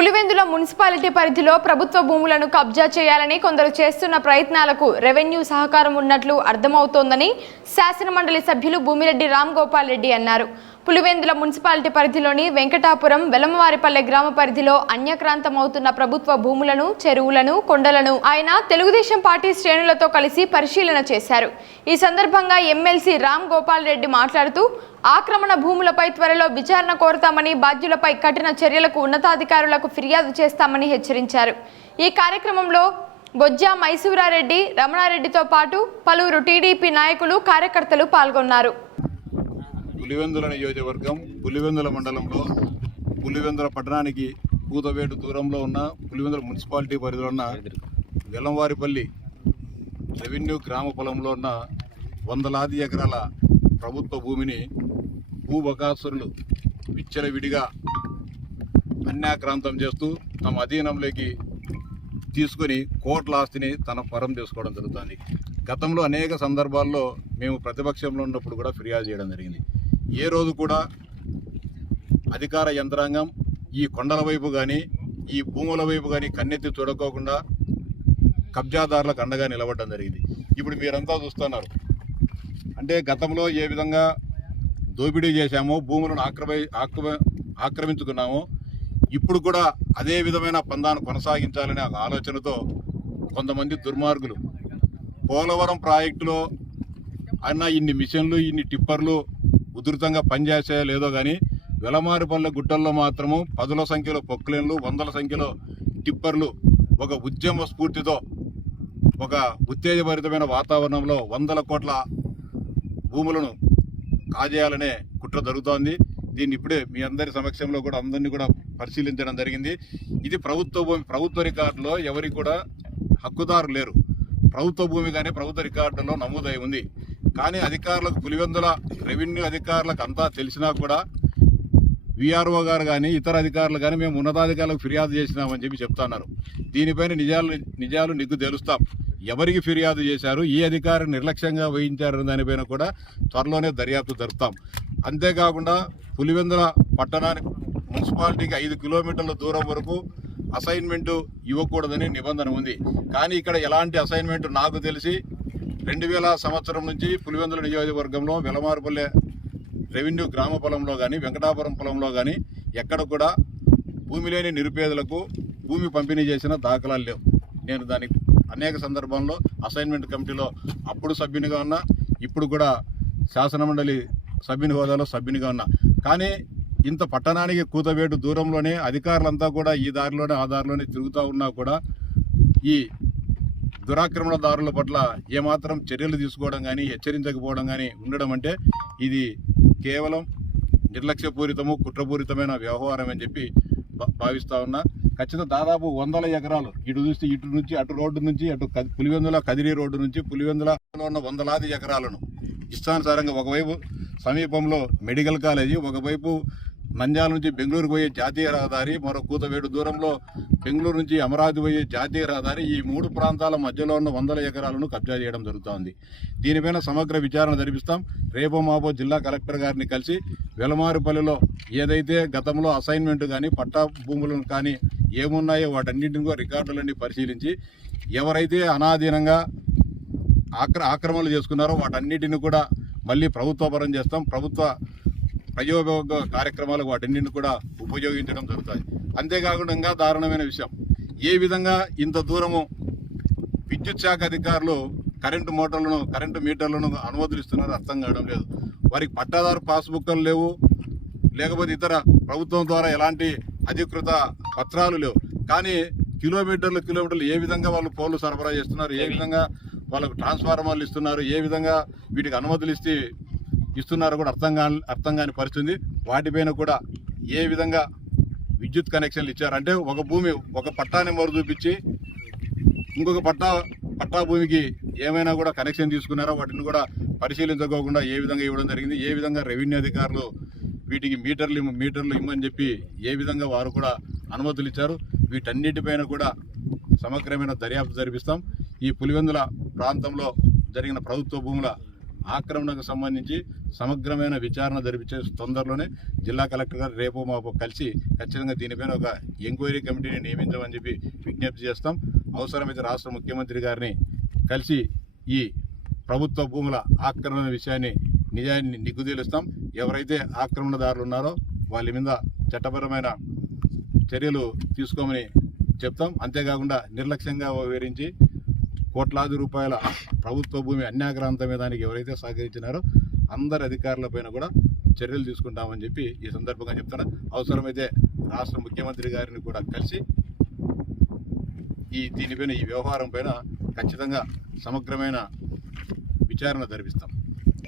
Pulivendula municipality పరిధిలో ప్రభుత్వ భూములను కబ్జా చేయాలని కొందరు చేస్తున్న ప్రయత్నాలకు రెవెన్యూ సహకారం ఉన్నట్లు అర్థమవుతోందని శాసనమండలి సభ్యులు భూమిరెడ్డి రామ్ గోపాల్ రెడ్డి అన్నారు. పులివెందుల మున్సిపాలిటీ పరిధిలోని వెంకటాపురం వెలమవారిపల్లె గ్రామ పరిధిలో అన్యక్రాంతమవుతున్న ప్రభుత్వ భూములను చెరువులను కొండలను ఆయన తెలుగుదేశం పార్టీ శ్రేణులతో కలిసి పరిశీలన చేశారు. ఈ సందర్భంగా ఎమ్మెల్సీ రామ్ గోపాల్ రెడ్డి మాట్లాడుతూ ఆక్రమణ భూములపై త్వరలో విచారణ కోరుతామని బాధ్యులపై కఠిన చర్యలకు ఉన్నతాధికారులకు ఫిర్యాదు చేస్తామని హెచ్చరించారు. ఈ కార్యక్రమంలో బొజ్జా మైసూరారెడ్డి రమణారెడ్డితో పాటు పలువురు టీడీపీ నాయకులు కార్యకర్తలు పాల్గొన్నారు. పులివెందుల నియోజకవర్గం పులివెందుల మండలంలో పులివెందుల పట్టణానికి కూతవేటు దూరంలో ఉన్న పులివెందుల మున్సిపాలిటీ పరిధిలో ఉన్న వెలంవారిపల్లి రెవెన్యూ గ్రామ పొలంలో ఉన్న వందలాది ఎకరాల ప్రభుత్వ భూమిని భూబకాసురులు విచ్చలవిడిగా అన్యాక్రాంతం చేస్తూ తమ అధీనంలోకి తీసుకొని కోట్ల ఆస్తిని తన పరం చేసుకోవడం జరుగుతుంది. గతంలో అనేక సందర్భాల్లో మేము ప్రతిపక్షంలో ఉన్నప్పుడు కూడా ఫిర్యాదు చేయడం జరిగింది. ఏ రోజు కూడా అధికార యంత్రాంగం ఈ కొండల వైపు కానీ ఈ భూముల వైపు కానీ కన్నెత్తి చూడకోకుండా కబ్జాదారులకు అండగా నిలబడడం జరిగింది. ఇప్పుడు మీరంతా చూస్తున్నారు. అంటే గతంలో ఏ విధంగా దోపిడీ చేశామో భూములను ఆక్రమ ఆక్రమ ఆక్రమించుకున్నామో ఇప్పుడు కూడా అదే విధమైన పందాను కొనసాగించాలనే ఒక ఆలోచనతో కొంతమంది దుర్మార్గులు పోలవరం ప్రాజెక్టులో అన్న ఇన్ని మిషన్లు ఇన్ని టిప్పర్లు ఉధృతంగా పనిచేసాయో లేదో కానీ వెలమారిపల్లె గుట్టల్లో మాత్రము పదుల సంఖ్యలో పొక్లేన్లు వందల సంఖ్యలో టిప్పర్లు ఒక ఉద్యమ స్ఫూర్తితో ఒక ఉత్తేజభరితమైన వాతావరణంలో వందల కోట్ల భూములను కాజేయాలనే కుట్ర జరుగుతోంది. దీన్ని ఇప్పుడే మీ అందరి సమక్షంలో కూడా అందరినీ కూడా పరిశీలించడం జరిగింది. ఇది ప్రభుత్వ భూమి ప్రభుత్వ రికార్డులో ఎవరికి కూడా హక్కుదారు లేరు. ప్రభుత్వ భూమి కానీ ప్రభుత్వ రికార్డులో నమోదై ఉంది. కానీ అధికారులకు పులివెందుల రెవెన్యూ అధికారులకు అంతా తెలిసినా కూడా విఆర్ఓ గారు కానీ ఇతర అధికారులు కానీ మేము ఉన్నతాధికారులకు ఫిర్యాదు చేసినామని చెప్పి చెప్తున్నారు. దీనిపైన నిజాలు నిజాలు నిగ్గు తెలుస్తాం. ఎవరికి ఫిర్యాదు చేశారు ఈ అధికారి నిర్లక్ష్యంగా వహించారనే దానిపైన కూడా త్వరలోనే దర్యాప్తు జరుపుతాం. అంతేకాకుండా పులివెందుల పట్టణానికి మున్సిపాలిటీకి ఐదు కిలోమీటర్ల దూరం వరకు అసైన్మెంట్ ఇవ్వకూడదని నిబంధన ఉంది. కానీ ఇక్కడ ఎలాంటి అసైన్మెంట్ నాకు తెలిసి రెండు వేల సంవత్సరం నుంచి పులివెందుల నియోజకవర్గంలో వెలమారుపల్లె రెవెన్యూ గ్రామ పొలంలో కానీ వెంకటాపురం పొలంలో కానీ ఎక్కడ కూడా భూమి లేని నిరుపేదలకు భూమి పంపిణీ చేసిన దాఖలాలు లేవు. నేను దానికి అనేక సందర్భాల్లో అసైన్మెంట్ కమిటీలో అప్పుడు సభ్యునిగా ఉన్నా ఇప్పుడు కూడా శాసనమండలి సభ్యుని హోదాలో సభ్యునిగా ఉన్నా. కానీ ఇంత పట్టణానికి కూతవేటు దూరంలోనే అధికారులంతా కూడా ఈ దారిలోనే ఆ దారిలోనే తిరుగుతూ ఉన్నా కూడా ఈ దురాక్రమణదారుల పట్ల ఏమాత్రం చర్యలు తీసుకోవడం కానీ హెచ్చరించకపోవడం కానీ ఉండడం అంటే ఇది కేవలం నిర్లక్ష్యపూరితము కుట్రపూరితమైన వ్యవహారం అని చెప్పి భా- భావిస్తా ఉన్నా. ఖచ్చితంగా దాదాపు వందల ఎకరాలు ఇటు చూస్తే ఇటు నుంచి అటు రోడ్డు నుంచి అటు కది- పులివెందుల కదిరి రోడ్డు నుంచి పులివెందులలో ఉన్న వందలాది ఎకరాలను ఇష్టానుసారంగా ఒకవైపు సమీపంలో మెడికల్ కాలేజీ ఒకవైపు నంద్యాల నుంచి బెంగళూరు పోయే జాతీయ రహదారి మరో కూతవేడు దూరంలో బెంగళూరు నుంచి అమరావతి పోయే జాతీయ రహదారి ఈ మూడు ప్రాంతాల మధ్యలో ఉన్న వందల ఎకరాలను కబ్జా చేయడం జరుగుతోంది. దీనిపైన సమగ్ర విచారణ జరిపిస్తాం. రేపో మాపో జిల్లా కలెక్టర్ గారిని కలిసి వెలమారుపల్లిలో ఏదైతే గతంలో అసైన్మెంట్ కానీ పట్టా భూములను కానీ ఏమున్నాయో వాటన్నింటిని రికార్డులన్నీ పరిశీలించి ఎవరైతే అనాధీనంగా ఆక్ర ఆక్రమణలు చేసుకున్నారో వాటన్నిటిని కూడా మళ్ళీ ప్రభుత్వపరం చేస్తాం. ప్రభుత్వ ప్రయోగ కార్యక్రమాలకు వాటన్నింటిని కూడా ఉపయోగించడం జరుగుతుంది అంతేకాకుండా ఇంకా దారుణమైన విషయం. ఏ విధంగా ఇంత దూరము విద్యుత్ శాఖ అధికారులు కరెంటు మోటార్లను కరెంటు మీటర్లను అనుమతులు ఇస్తున్నారో అర్థం కావడం లేదు. వారికి పట్టాదారు పాస్బుక్లు లేవు. లేకపోతే ఇతర ప్రభుత్వం ద్వారా ఎలాంటి అధికృత పత్రాలు లేవు. కానీ కిలోమీటర్లు కిలోమీటర్లు ఏ విధంగా వాళ్ళు పోలు సరఫరా చేస్తున్నారు ఏ విధంగా వాళ్ళకు ట్రాన్స్ఫార్మర్లు ఇస్తున్నారు ఏ విధంగా వీటికి అనుమతులు ఇస్తే ఇస్తున్నారో కూడా అర్థం కాని అర్థం కాని పరిస్థితుంది వాటిపైన కూడా ఏ విధంగా విద్యుత్ కనెక్షన్లు ఇచ్చారు? అంటే ఒక భూమి ఒక పట్టాని మరు చూపించి ఇంకొక పట్టా పట్టా భూమికి ఏమైనా కూడా కనెక్షన్ తీసుకున్నారో? వాటిని కూడా పరిశీలించుకోకుండా ఏ విధంగా ఇవ్వడం జరిగింది? ఏ విధంగా రెవెన్యూ అధికారులు వీటికి మీటర్లు ఇమ్మ- మీటర్లు ఇమ్మని చెప్పి ఏ విధంగా వారు కూడా అనుమతులు ఇచ్చారు? వీటన్నిటిపైన కూడా సమగ్రమైన దర్యాప్తు జరిపిస్తాం. ఈ పులివెందుల ప్రాంతంలో జరిగిన ప్రభుత్వ భూముల ఆక్రమణకు సంబంధించి సమగ్రమైన విచారణ జరిపించే తొందరలోనే జిల్లా కలెక్టర్ గారు రేపు మాపు కలిసి ఖచ్చితంగా దీనిపైన ఒక ఎంక్వైరీ కమిటీని నియమించమని చెప్పి విజ్ఞప్తి చేస్తాం. అవసరమైతే రాష్ట్ర ముఖ్యమంత్రి గారిని కలిసి ఈ ప్రభుత్వ భూముల ఆక్రమణ విషయాన్ని నిజాన్ని నిగ్గుదీలుస్తాం ఎవరైతే ఆక్రమణదారులు ఉన్నారో వాళ్ళ మీద చట్టపరమైన చర్యలు తీసుకోమని చెప్తాం. అంతేకాకుండా నిర్లక్ష్యంగా వివరించి కోట్లాది రూపాయల ప్రభుత్వ భూమి అన్యాగ్రాంతమే దానికి ఎవరైతే సహకరించినారో అందరి అధికారులపైన కూడా చర్యలు తీసుకుంటామని చెప్పి ఈ సందర్భంగా చెప్తున్నా. అవసరమైతే రాష్ట్ర ముఖ్యమంత్రి గారిని కూడా కలిసి ఈ దీనిపైన ఈ వ్యవహారం పైన ఖచ్చితంగా సమగ్రమైన విచారణ జరిపిస్తాం.